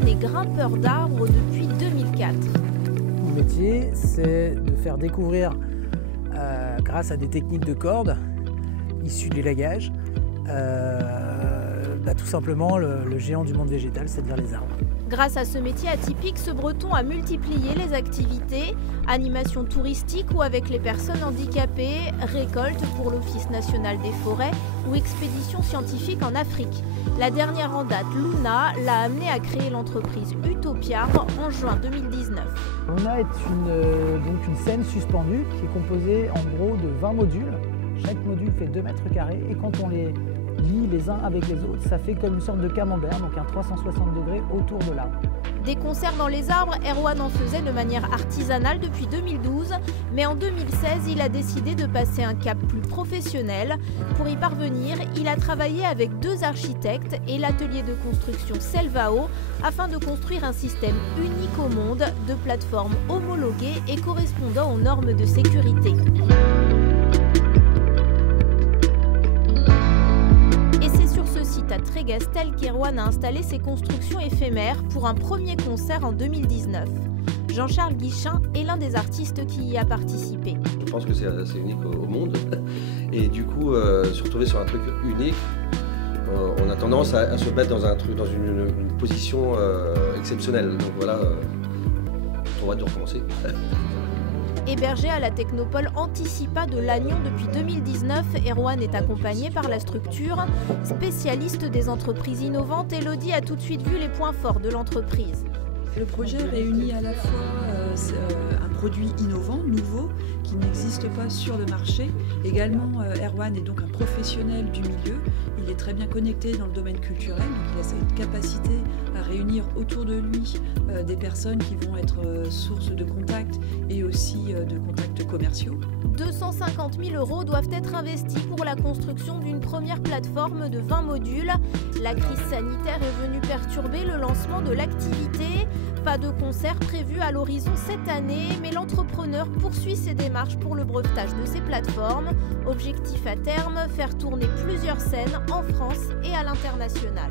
Erwan est grimpeur d'arbres depuis 2004. Mon métier, c'est de faire découvrir, grâce à des techniques de cordes issues de l'élagage, tout simplement le géant du monde végétal, c'est-à-dire les arbres. Grâce à ce métier atypique, ce breton a multiplié les activités, animations touristiques ou avec les personnes handicapées, récoltes pour l'Office national des forêts ou expéditions scientifiques en Afrique. La dernière en date, Luna, l'a amené à créer l'entreprise Utopia en juin 2019. Luna est donc une scène suspendue qui est composée en gros de 20 modules. Chaque module fait 2 mètres carrés et quand on les lie les uns avec les autres, ça fait comme une sorte de camembert, donc un 360 degrés autour de l'arbre. Des concerts dans les arbres, Erwan en faisait de manière artisanale depuis 2012, mais en 2016, il a décidé de passer un cap plus professionnel. Pour y parvenir, il a travaillé avec 2 architectes et l'atelier de construction Selvao afin de construire un système unique au monde de plateformes homologuées et correspondant aux normes de sécurité. À Trégastel qu'Erwan a installé ses constructions éphémères pour un premier concert en 2019. Jean-Charles Guichin est l'un des artistes qui y a participé. Je pense que c'est assez unique au monde et du coup se retrouver sur un truc unique, on a tendance à se mettre dans une position exceptionnelle. Donc voilà, on va tout recommencer. Hébergé à la Technopole Anticipa de Lannion depuis 2019, Erwan est accompagné par la structure. Spécialiste des entreprises innovantes, Elodie a tout de suite vu les points forts de l'entreprise. Le projet réunit à la fois un produit innovant, nouveau, qui n'existe pas sur le marché. Également, Erwan est donc un professionnel du milieu. Il est très bien connecté dans le domaine culturel, donc il a cette capacité à réunir autour de lui des personnes qui vont être source de contacts et aussi de contacts commerciaux. 250 000 € doivent être investis pour la construction d'une première plateforme de 20 modules. La crise sanitaire est venue perturber le lancement de l'activité. Pas de concert prévu à l'horizon cette année, mais l'entrepreneur poursuit ses démarches pour le brevetage de ses plateformes. Objectif à terme, faire tourner plusieurs scènes en France et à l'international.